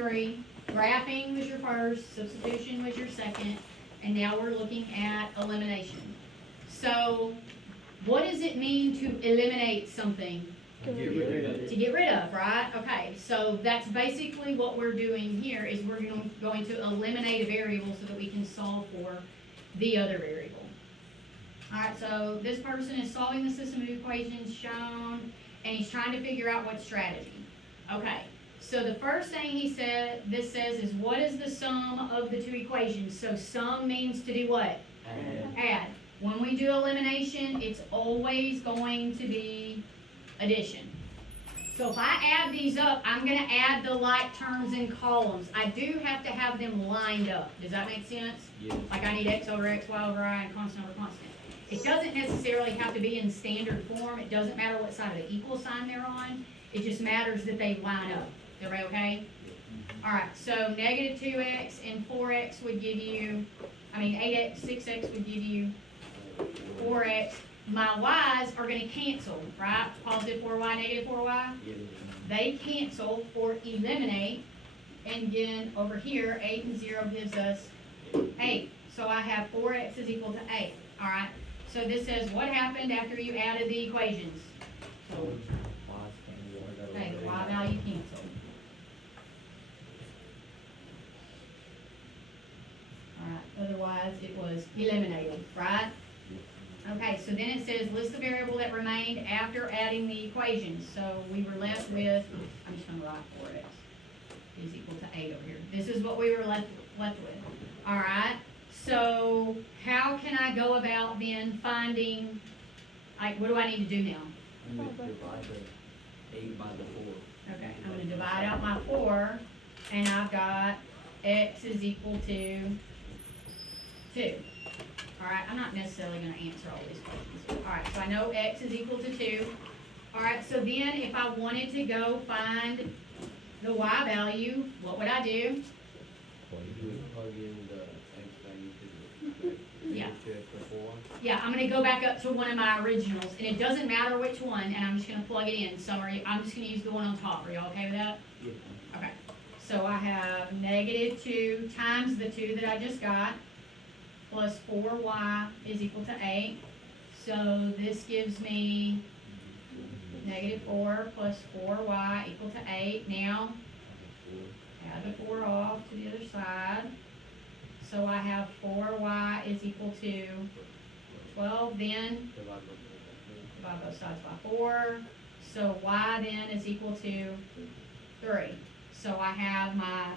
three. Graphing was your first, substitution was your second, and now we're looking at elimination. So, what does it mean to eliminate something? Get rid of it. To get rid of, right? Okay, so that's basically what we're doing here is we're going to eliminate a variable so that we can solve for the other variable. Alright, so this person is solving the system of equations shown, and he's trying to figure out what strategy. Okay, so the first thing this says is what is the sum of the two equations? So sum means to do what? Add. When we do elimination, it's always going to be addition. So if I add these up, I'm going to add the like terms in columns. I do have to have them lined up. Does that make sense? Yes. Like I need x over x, y over y, and constant over constant. It doesn't necessarily have to be in standard form. It doesn't matter what side of the equal sign they're on. It just matters that they line up. Everybody okay? Alright, so negative 2x and 4x would give you, 8x, 6x would give you 4x. My y's are going to cancel, right? Positive 4y, negative 4y. They cancel or eliminate. And then over here, 8 and 0 gives us 8. So I have 4x is equal to 8. Alright, so this says what happened after you added the equations? Okay, the y value canceled. Alright, otherwise it was eliminated, right? Okay, so then it says list the variable that remained after adding the equations. So we were left with, I'm just going to write 4x is equal to 8 over here. This is what we were left with. Alright, so how can I go about then finding, what do I need to do now? I'm going to divide the 8 by the 4. Okay, I'm going to divide out my 4, and I've got x is equal to 2. Alright, I'm not necessarily going to answer all these questions. Alright, so I know x is equal to 2. Alright, so then if I wanted to go find the y value, what would I do? You would plug in the x value to Yeah. the 4. Yeah, I'm going to go back up to one of my originals, and it doesn't matter which one, and I'm just going to plug it in. So I'm just going to use the one on top. Are y'all okay with that? Yeah. Okay, so I have negative 2 times the 2 that I just got, plus 4y is equal to 8. So this gives me negative 4 plus 4y equal to 8. Now, add the 4 off to the other side. So I have 4y is equal to 12. Then, divide both sides by 4. So y then is equal to 3. So I have my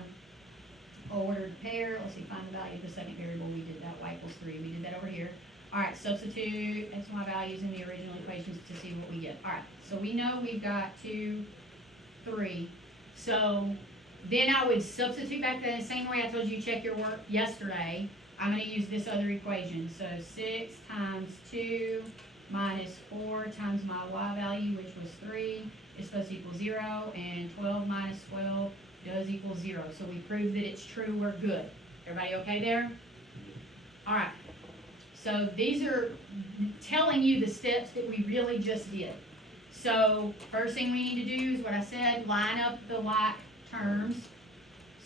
ordered pair. Let's see, find the value of the second variable. We did that, y equals 3. We did that over here. Alright, substitute x and y values in the original equations to see what we get. Alright, so we know we've got 2, 3. So then I would substitute back the same way I told you check your work yesterday. I'm going to use this other equation. So 6 times 2 minus 4 times my y value, which was 3, is supposed to equal 0. And 12 minus 12 does equal 0. So we proved that it's true. We're good. Everybody okay there? Alright. So these are telling you the steps that we really just did. So first thing we need to do is what I said, line up the like terms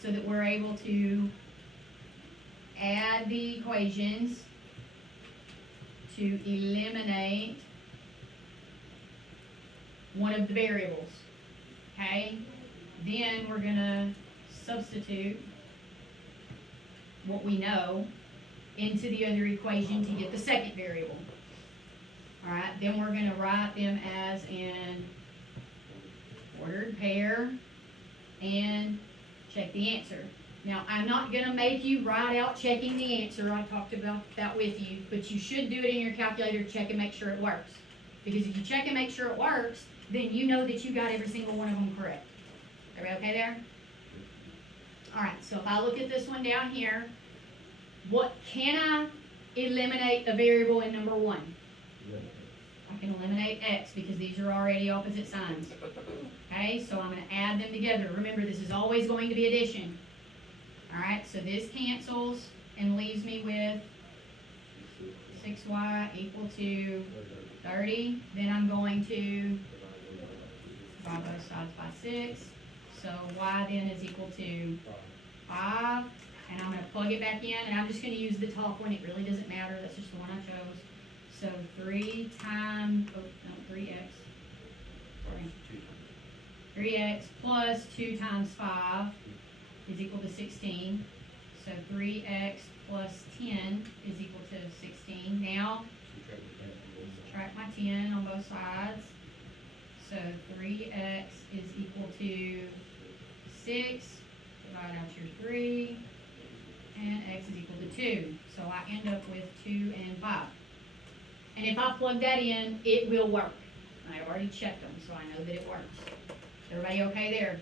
so that we're able to add the equations to eliminate one of the variables. Okay? Then we're going to substitute what we know into the other equation to get the second variable. Alright, then we're going to write them as an ordered pair and check the answer. Now, I'm not going to make you write out checking the answer. I talked about that with you, but you should do it in your calculator to check and make sure it works. Because if you check and make sure it works, then you know that you got every single one of them correct. Everybody okay there? Alright, so if I look at this one down here, what can I eliminate a variable in number 1? I can eliminate x because these are already opposite signs. Okay, so I'm going to add them together. Remember, this is always going to be addition. Alright, so this cancels and leaves me with 6y equal to 30. Then I'm going to divide both sides by 6. So y then is equal to 5, and I'm gonna plug it back in, and I'm just gonna use the top one, it really doesn't matter, that's just the one I chose. So 3 times, 3x, sorry, 3x plus 2 times 5 is equal to 16. So 3x plus 10 is equal to 16. Now, subtract my 10 on both sides. So 3x is equal to 6, divide out your 3, and x is equal to 2. So I end up with 2 and 5. And if I plug that in, it will work. I already checked them, so I know that it works. Everybody okay there?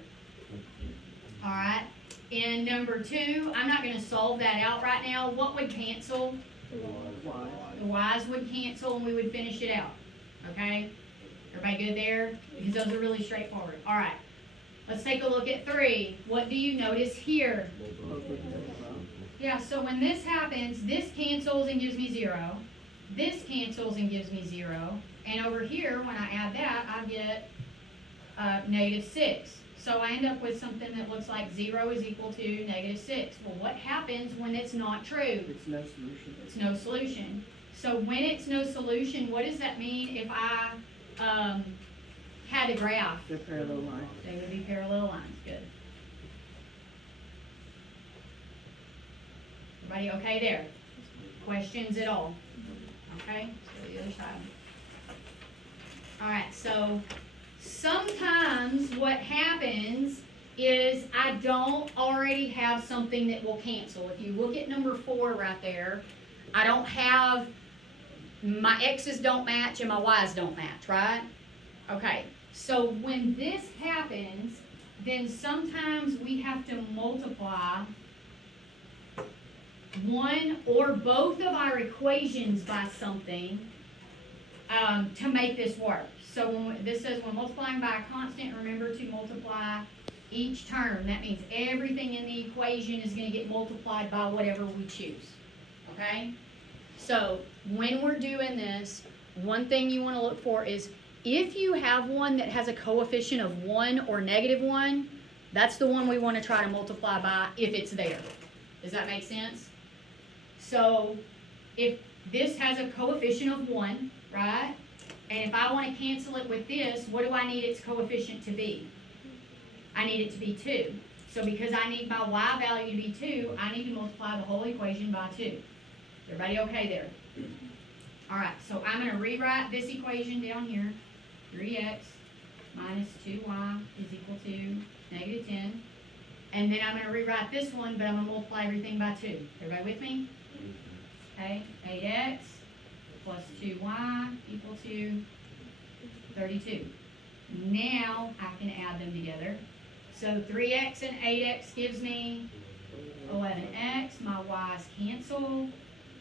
All right. In number 2, I'm not going to solve that out right now. What would cancel? The y's would cancel, and we would finish it out. Okay? Everybody good there? Because those are really straightforward. All right. Let's take a look at 3. What do you notice here? Yeah, so when this happens, this cancels and gives me 0. This cancels and gives me 0. And over here, when I add that, I get negative 6. So I end up with something that looks like 0 is equal to negative 6. Well, what happens when it's not true? It's no solution. It's no solution. So when it's no solution, what does that mean if I had a graph? The parallel line. They would be parallel lines. Good. Everybody okay there? Questions at all? Okay, let's go to the other side. All right, so sometimes what happens is I don't already have something that will cancel. If you look at number 4 right there, I don't have, my x's don't match and my y's don't match, right? Okay, so when this happens, then sometimes we have to multiply one or both of our equations by something to make this work. So when this says when multiplying by a constant, remember to multiply each term. That means everything in the equation is going to get multiplied by whatever we choose. Okay? So when we're doing this, one thing you want to look for is if you have one that has a coefficient of 1 or negative 1, that's the one we want to try to multiply by if it's there. Does that make sense? So if this has a coefficient of 1, right? And if I want to cancel it with this, what do I need its coefficient to be? I need it to be 2. So because I need my y value to be 2, I need to multiply the whole equation by 2. Everybody okay there? All right, so I'm going to rewrite this equation down here. 3x minus 2y is equal to negative 10. And then I'm going to rewrite this one, but I'm going to multiply everything by 2. Everybody with me? Okay, 8x plus 2y equal to 32. Now I can add them together. So 3x and 8x gives me 11x. My y's cancel.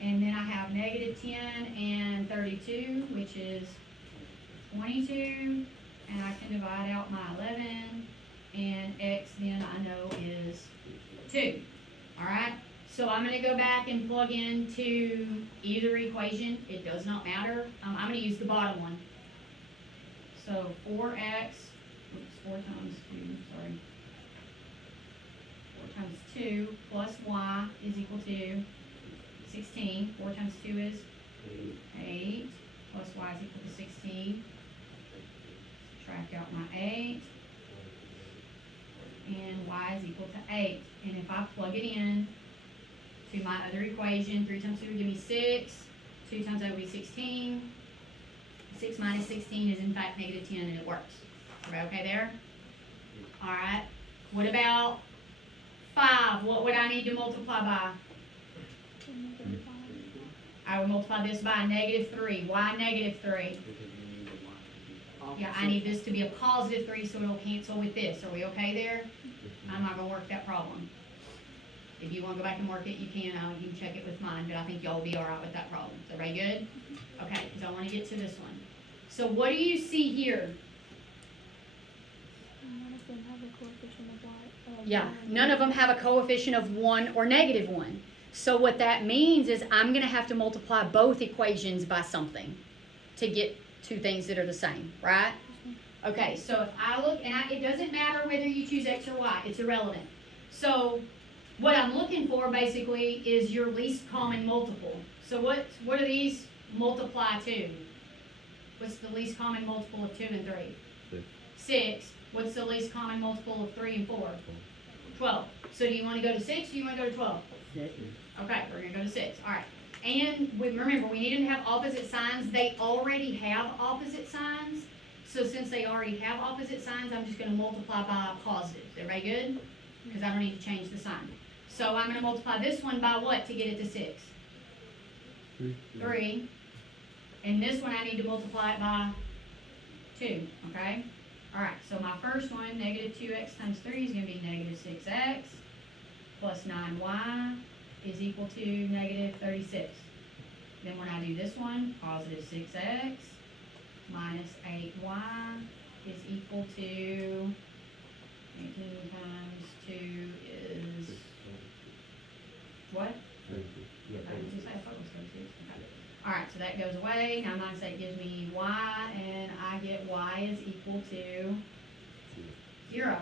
And then I have negative 10 and 32, which is 22. And I can divide out my 11. And x then I know is 2. All right? So I'm going to go back and plug into either equation. It does not matter. I'm going to use the bottom one. So 4x, 4 times 2, sorry. 4 times 2 plus y is equal to 16. 4 times 2 is 8 plus y is equal to 16. Subtract out my 8. And y is equal to 8. And if I plug it in to my other equation, 3 times 2 will give me 6. 2 times that will be 16. 6 minus 16 is in fact negative 10, and it works. Everybody okay there? All right. What about 5? What would I need to multiply by? I would multiply this by negative 3. Why negative 3? Yeah, I need this to be a positive 3 so it'll cancel with this. Are we okay there? I'm not going to work that problem. If you want to go back and work it, you can. You can check it with mine, but I think y'all will be all right with that problem. Is everybody good? Okay, because I want to get to this one. So what do you see here? None of them have a coefficient of y. Yeah, none of them have a coefficient of 1 or negative 1. So what that means is I'm going to have to multiply both equations by something to get two things that are the same, right? Okay, so if I look, and it doesn't matter whether you choose X or Y, it's irrelevant. So what I'm looking for basically is your least common multiple. So what do these multiply to? What's the least common multiple of 2 and 3? 6. What's the least common multiple of 3 and 4? 12. So do you want to go to 6 or do you want to go to 12? 6. Okay, we're going to go to 6. All right. And remember, we need them to have opposite signs. They already have opposite signs. So since they already have opposite signs, I'm just going to multiply by positives. Everybody good? Because I don't need to change the sign. So I'm going to multiply this one by what to get it to 6? 3. And this one I need to multiply it by 2. Okay? Alright, so my first one, negative 2x times 3 is going to be negative 6x plus 9y is equal to negative 36. Then when I do this one, positive 6x minus 8y is equal to 18 times 2 is what? I thought it was 36. Okay. Alright, so that goes away. 9 minus 8 gives me y, and I get y is equal to 0.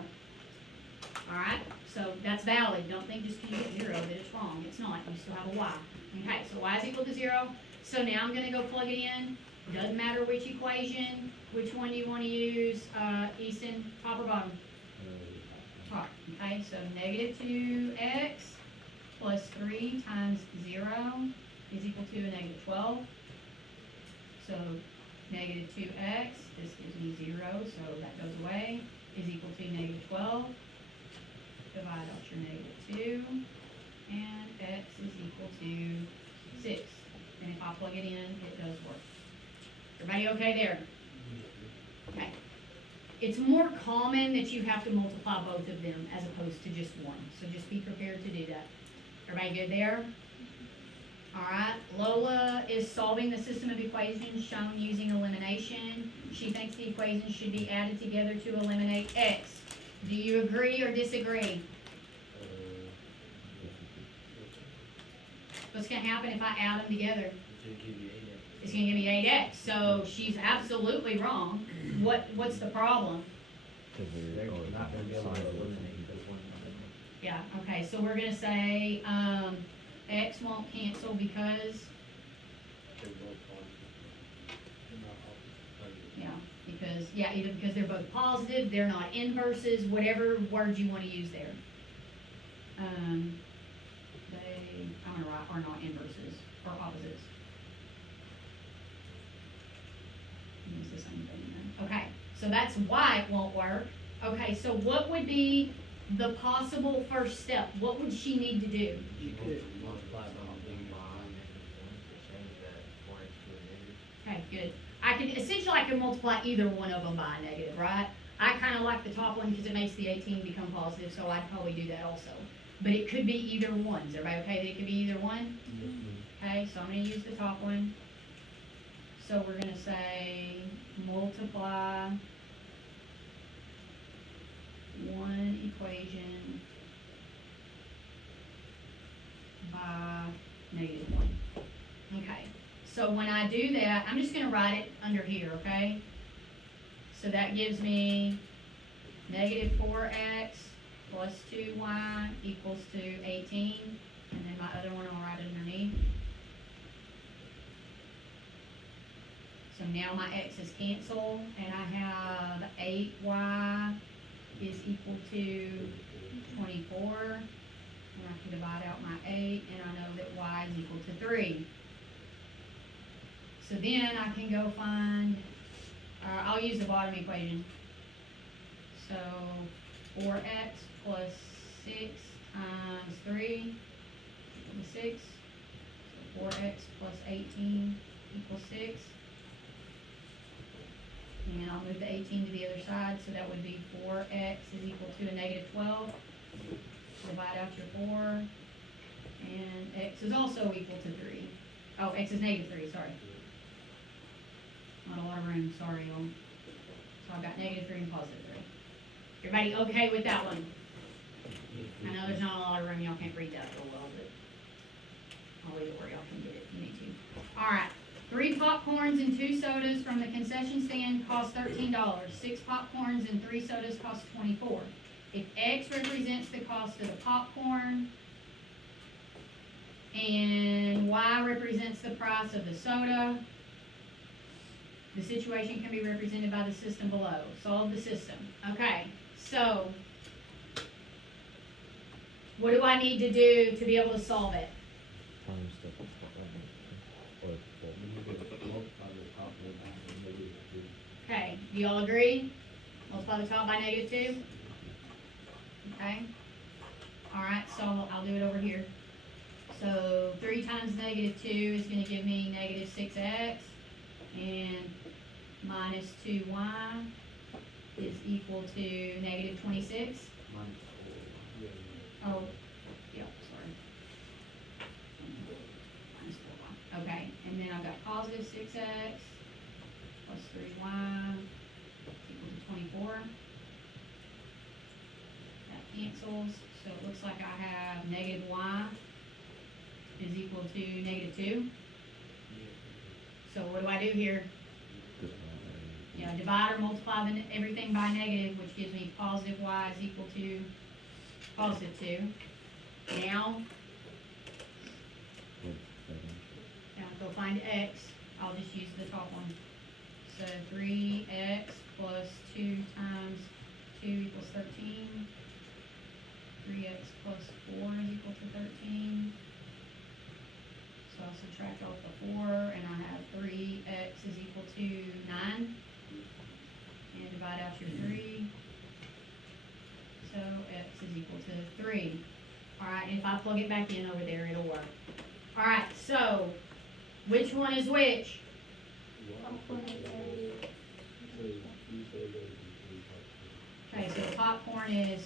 Alright, so that's valid. Don't think just because you get 0 that it's wrong. It's not. You still have a y. Okay, so y is equal to 0. So now I'm going to go plug it in. Doesn't matter which equation. Which one do you want to use, Easton? Top or bottom? Top. Okay, so negative 2x plus 3 times 0 is equal to a negative 12. So negative 2x, this gives me 0, so that goes away, is equal to negative 12. Divide out your negative 2, and x is equal to 6. And if I plug it in, it does work. Everybody okay there? Okay. It's more common that you have to multiply both of them as opposed to just one. So just be prepared to do that. Everybody good there? Alright, Lola is solving the system of equations shown using elimination. She thinks the equations should be added together to eliminate x. Do you agree or disagree? What's going to happen if I add them together? It's going to give me 8x. So she's absolutely wrong. What's the problem? They're not gonna be able to eliminate this one. Yeah, okay, so we're going to say x won't cancel because, either because they're both positive, they're not inverses, whatever word you want to use there. They, I'm going to write, are not inverses, or opposites. It's the same thing then. Okay, so that's why it won't work. Okay, so what would be the possible first step? What would she need to do? You could multiply by big y to change that 4x to a negative. Okay, good. I can multiply either one of them by a negative, right? I kind of like the top one because it makes the 18 become positive, so I'd probably do that also. But it could be either one. Is everybody okay that it could be either one? Okay, so I'm going to use the top one. So we're going to say multiply one equation by negative 1. Okay, so when I do that, I'm just going to write it under here, okay? So that gives me negative 4x plus 2y equals to 18. And then my other one, I'll write it underneath. So now my x's cancel, and I have 8y is equal to 24. And I can divide out my 8, and I know that y is equal to 3. So then I can go find, I'll use the bottom equation. So 4x plus 6 times 3 equals 6. So 4x plus 18 equals 6. And I'll move the 18 to the other side, so that would be 4x is equal to a negative 12. Divide out your 4. And x is also equal to 3. Oh, x is negative 3, sorry. Not a lot of room, sorry, y'all. So I've got negative 3 and positive 3. Everybody okay with that one? I know there's not a lot of room, y'all can't read that real well, but I'll leave it where y'all can get it if you need to. Alright, 3 popcorns and 2 sodas from the concession stand cost $13. 6 popcorns and 3 sodas cost $24. If X represents the cost of the popcorn and Y represents the price of the soda, the situation can be represented by the system below. Solve the system. Okay, so what do I need to do to be able to solve it? Times the, or, Okay, do you all agree? Multiply the top by -2? Okay. Alright, so I'll do it over here. So 3 times -2 is gonna give me -6x, and minus 2y is equal to -26. Oh, yep, sorry. Minus 4y. Okay, and then I've got positive 6x plus 3y equal to 24. That cancels, so it looks like I have -y is equal to -2. So what do I do here? You know, divide or multiply everything by negative, which gives me positive y is equal to positive 2. Now go find x. I'll just use the top one. So 3x plus 2 times 2 equals 13. 3x plus 4 is equal to 13. So I'll subtract off the 4, and I have 3x is equal to 9. And divide out your 3. So x is equal to 3. Alright, and if I plug it back in over there, it'll work. Alright, so which one is which? Okay, so the popcorn is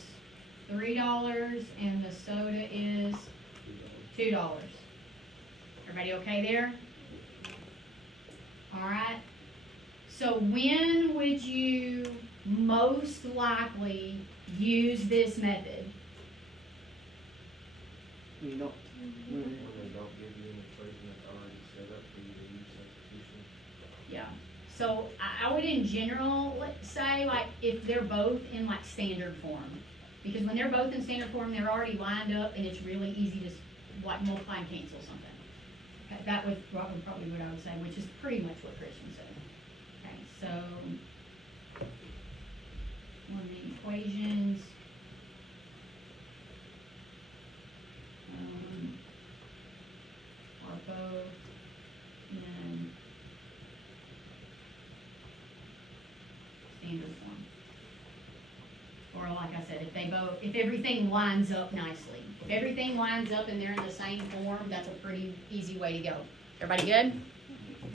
$3 and the soda is $2. Everybody okay there? Alright. So when would you most likely use this method? You don't, When they don't give you an equation that's already set up for you to use substitution. Yeah. So I would in general say like if they're both in like standard form. Because when they're both in standard form, they're already lined up and it's really easy to like multiply and cancel something. Okay, that would probably what I would say, which is pretty much what Christian said. Okay, so when the equations are both in standard form. Or like I said, if everything lines up nicely. If everything lines up and they're in the same form, that's a pretty easy way to go. Everybody good?